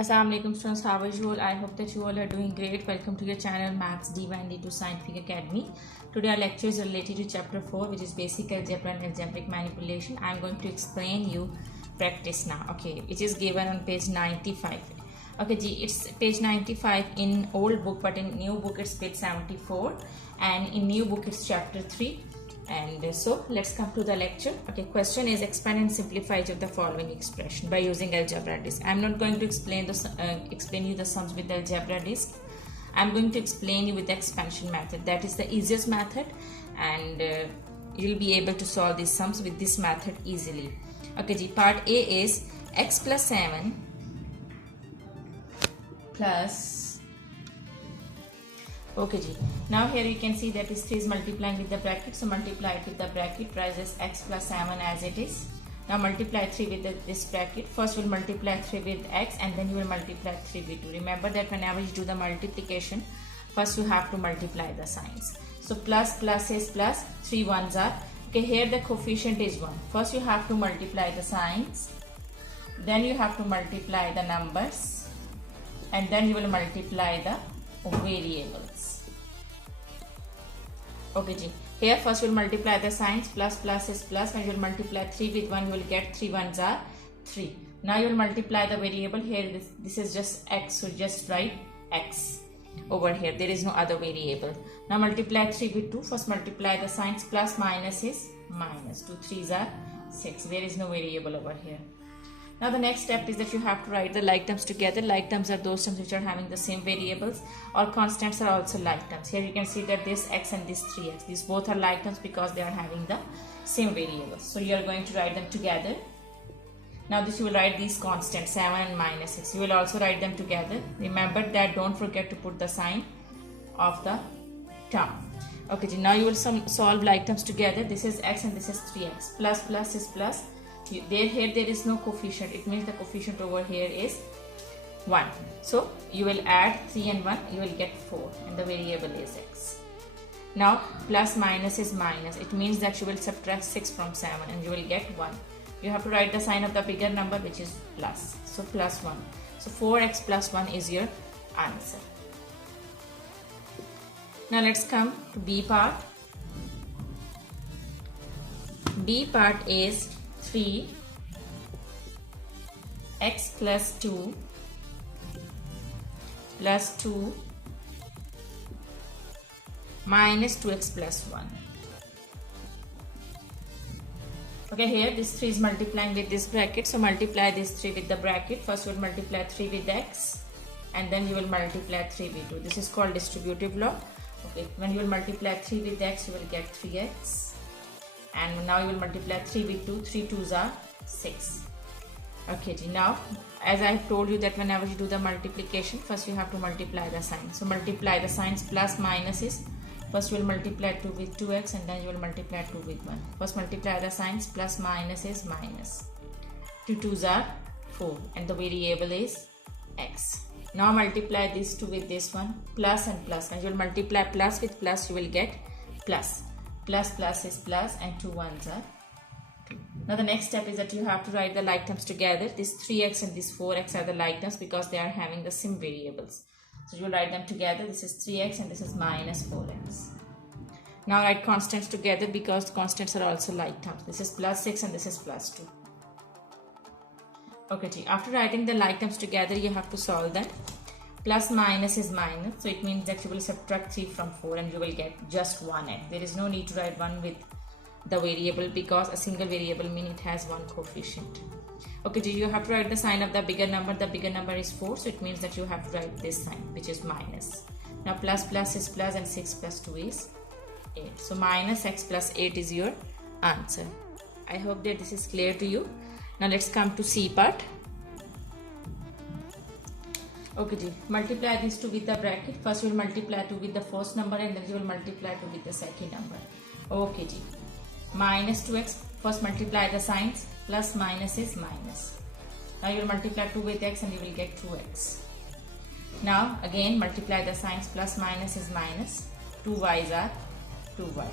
Assalamu alaikum students, how are you all? I hope that you all are doing great. Welcome to your channel Maths D1 D2 Scientific Academy. Today our lecture is related to chapter 4, which is basic algebra and algebraic manipulation. I am going to explain you practice now. Okay, it is given on page 95. Okay ji, it's page 95 in old book, but in new book it's page 74, and in new book it's chapter 3. And so let's come to the lecture. Okay, question is expand and simplify each of the following expression by using algebra disk. I'm not going to explain you the sums with the algebra disk. I'm going to explain you with the expansion method. That is the easiest method, and you'll be able to solve these sums with this method easily. Okay ji, part A is x plus 7 plus. Okay ji, now here you can see that this 3 is multiplying with the bracket, so multiply it with the bracket, write as x plus 7 as it is. Now multiply 3 with this bracket. First we'll multiply 3 with x, and then you will multiply 3 with 2. Remember that whenever you do the multiplication, first you have to multiply the signs. So plus is plus, 3 ones are. Okay, here the coefficient is 1. First you have to multiply the signs, then you have to multiply the numbers, and then you will multiply the variables. Okay ji, here first we'll multiply the signs. Plus is plus. When you will multiply 3 with 1, you will get 3 ones are 3. Now you will multiply the variable. Here this is just x, so just write x over here. There is no other variable. Now multiply 3 with 2. First multiply the signs. Plus minus is minus. 2 3s are 6. There is no variable over here. Now the next step is that you have to write the like terms together. Like terms are those terms which are having the same variables, or constants are also like terms. Here you can see that this x and this 3x, these both are like terms because they are having the same variables. So you are going to write them together. Now this you will write these constants 7 and minus 6. You will also write them together. Remember that don't forget to put the sign of the term. Okay, now you will solve like terms together. This is x and this is 3x. Plus is plus. Here there is no coefficient. It means the coefficient over here is 1. So you will add 3 and 1, you will get 4, and the variable is x. Now plus minus is minus. It means that you will subtract 6 from 7 and you will get 1. You have to write the sign of the bigger number, which is plus. So plus 1. So 4x plus 1 is your answer. Now let's come to B part. B part is 3 x plus 2 plus 2 minus 2x plus 1. Okay, here this 3 is multiplying with this bracket, so multiply this 3 with the bracket. First you will multiply 3 with x, and then you will multiply 3 with 2. This is called distributive law. Okay, when you will multiply 3 with x, you will get 3x. And now you will multiply 3 with 2. 3 2s are 6. Okay, now as I have told you that whenever you do the multiplication, first you have to multiply the signs. So multiply the signs. Plus minus is, first you will multiply 2 with 2x, and then you will multiply 2 with 1. First multiply the signs. Plus minus is minus. 2 2s are 4, and the variable is x. Now multiply this 2 with this one. Plus and plus. When you will multiply plus with plus, you will get plus. Plus is plus, and 2 ones are 2. Now the next step is that you have to write the like terms together. This 3x and this 4x are the like terms because they are having the same variables. So you will write them together. This is 3x and this is minus 4x. Now write constants together because constants are also like terms. This is plus 6 and this is plus 2. Okay, after writing the like terms together, you have to solve them. Plus minus is minus, so it means that you will subtract 3 from 4 and you will get just 1x. There is no need to write 1 with the variable because a single variable means it has one coefficient. Okay, you have to write the sign of the bigger number. The bigger number is 4, so it means that you have to write this sign, which is minus. Now plus is plus, and 6 plus 2 is 8. So minus x plus 8 is your answer. I hope that this is clear to you. Now let's come to C part. Okay, multiply these 2 with the bracket. First you will multiply 2 with the first number, and then you will multiply 2 with the second number. Okay, minus 2x. First multiply the signs. Plus minus is minus. Now you will multiply 2 with x and you will get 2x. Now again multiply the signs. Plus minus is minus. 2y's are 2y.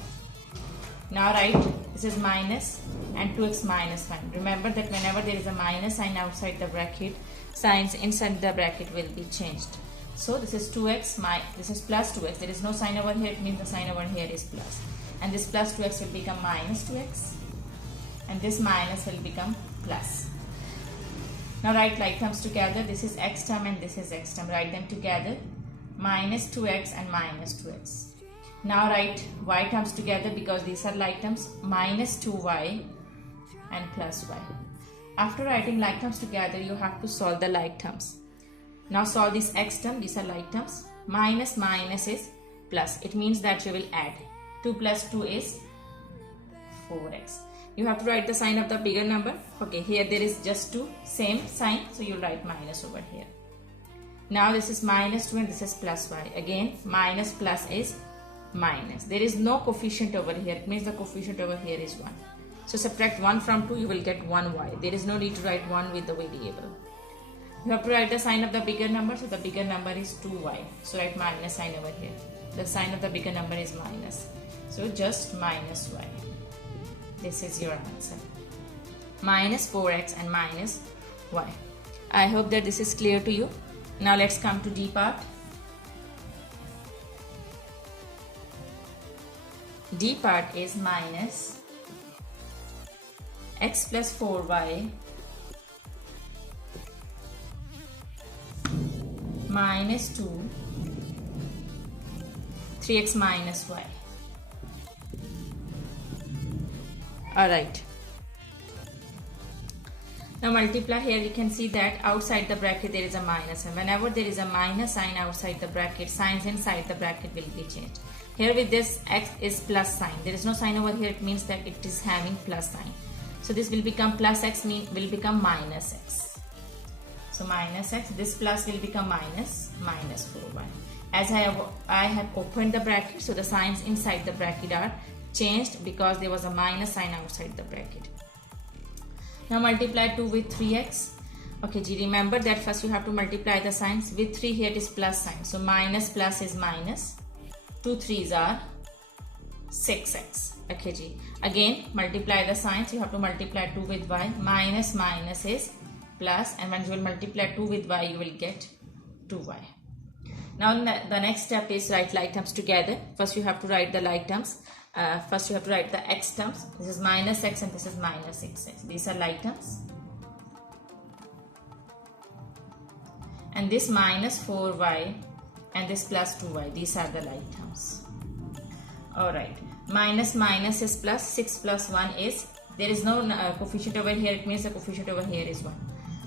Now write this is minus and 2x minus 1. Remember that whenever there is a minus sign outside the bracket, signs inside the bracket will be changed. So this is 2x, this is plus 2x. There is no sign over here, it means the sign over here is plus. And this plus 2x will become minus 2x. And this minus will become plus. Now write like terms together. This is x term and this is x term. Write them together. Minus 2x and minus 2x. Now write y terms together because these are like terms. Minus 2y and plus y. After writing like terms together, you have to solve the like terms. Now solve this x term. These are like terms. Minus minus is plus. It means that you will add. 2 plus 2 is 4x. You have to write the sign of the bigger number. Okay, here there is just 2, same sign, so you write minus over here. Now this is minus 2 and this is plus y. Again, minus plus is minus. There is no coefficient over here. It means the coefficient over here is 1. So subtract 1 from 2, you will get 1y. There is no need to write 1 with the variable. You have to write the sign of the bigger number. So the bigger number is 2y. So write minus sign over here. The sign of the bigger number is minus. So just minus y. This is your answer. Minus 4x and minus y. I hope that this is clear to you. Now let's come to D part. D part is minus x plus 4y minus 2 3x minus y. Alright. Now multiply. Here you can see that outside the bracket there is a minus, and whenever there is a minus sign outside the bracket, signs inside the bracket will be changed. Here with this x is plus sign. There is no sign over here. It means that it is having plus sign. So this will become plus x will become minus x. So minus x. This plus will become minus 4y. As I have opened the bracket, so the signs inside the bracket are changed because there was a minus sign outside the bracket. Now multiply 2 with 3x. Okay, remember that first you have to multiply the signs. With 3 here it is plus sign. So minus plus is minus. 2 3s are 6x. Okay, again multiply the signs. You have to multiply 2 with y. Minus minus is plus, and when you will multiply 2 with y, you will get 2y. Now the next step is write like terms together. First you have to write the like terms. First you have to write the x terms. This is minus x and this is minus 6x. These are like terms. And this minus 4y and this plus 2y. These are the like terms. Alright. Minus minus is plus. 6 plus 1 is, there is no coefficient over here. It means the coefficient over here is 1.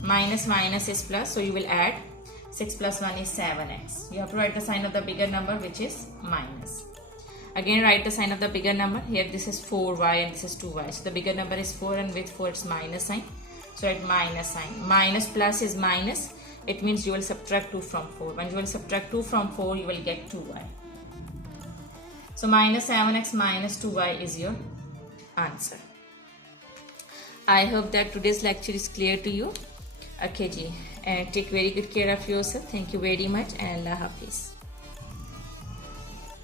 Minus minus is plus. So you will add. 6 plus 1 is 7x. You have to write the sign of the bigger number, which is minus. Again write the sign of the bigger number. Here this is 4y and this is 2y. So the bigger number is 4 and with 4 it's minus sign. So write minus sign. Minus plus is minus. It means you will subtract 2 from 4. When you will subtract 2 from 4, you will get 2y. So minus 7x minus 2y is your answer. I hope that today's lecture is clear to you. Okay, and take very good care of yourself. Thank you very much and Allah Hafiz.